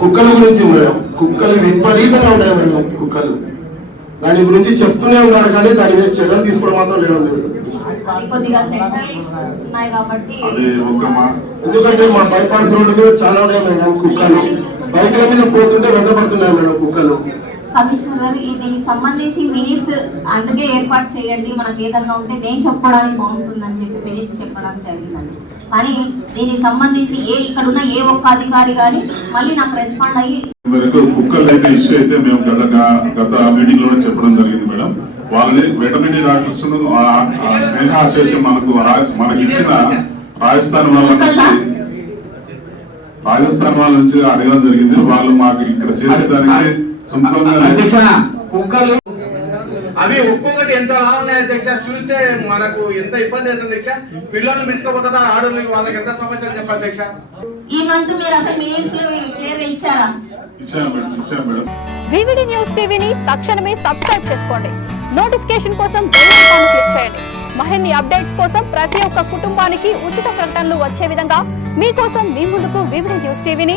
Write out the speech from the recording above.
కుక్కలు విపరీతంగా ఉన్నాయి మేడం కుక్కలు. దాని గురించి చెప్తూనే ఉన్నారు కానీ దాని మీద చర్యలు తీసుకోవడం మాత్రం లేడం లేదు ఎందుకంటే మా బైపాస్ రోడ్డు మీద చాలా ఉన్నాయి మేడం కుక్కలు. బైకుల మీద పోతుంటే కుక్కలు కమిషనర్ గారు దీనికి సంబంధించి మినిట్స్ అందుకే ఏర్పాటు చేయండి. మనకి ఏదన్నా ఉంటే నేను చెప్పడానికి బాగుంటుందని చెప్పి మినిట్స్ చెప్పడం జరిగిందండి. కానీ దీనికి సంబంధించి ఏ ఇక్కడ ఉన్న ఏ ఒక్క అధికారి కానీ మళ్ళీ నాకు రెస్పాండ్ అయ్యి వరకు కుక్కలు అయితే ఇష్యూ అయితే మేము గత గత మీటింగ్లో చెప్పడం జరిగింది మేడం. వాళ్ళని వెటమినరీ డాక్టర్స్ స్నేహ అసోసియేషన్ మనకు మనకి ఇచ్చిన రాజస్థాన్ వాళ్ళ రాజస్థాన్ వాళ్ళ నుంచి అడగడం జరిగింది. వాళ్ళు మాకు ఇక్కడ చేసేదానికి అధ్యక్ష కుక్కలు అవి ఒక్కొక్కటి ఎంత లా ఉన్నాయి అధ్యక్ష? చూస్తే మనకు ఎంత ఇబ్బంది అవుతుంది అధ్యక్ష? పిల్లల్ని పిలుచుకోపోతున్నారు ఆడోళ్ళకి వాళ్ళకి ఎంత సమస్యలు చెప్పండి అధ్యక్ష? ఈ మంత్ మీరు అసలు మినిట్స్లో క్లియర్ ఇచ్చారా? వివిడి న్యూస్ టీవీని తక్షణమే సబ్స్క్రైబ్ చేసుకోండి. నోటిఫికేషన్ కోసం బెల్ ఐకాన్ క్లిక్ చేయండి. మరిన్ని అప్డేట్స్ కోసం ప్రతి ఒక్క కుటుంబానికి ఉచిత ప్రకటనలు వచ్చే విధంగా మీకోసం మీ ముందుకు వివిడి న్యూస్ టీవీని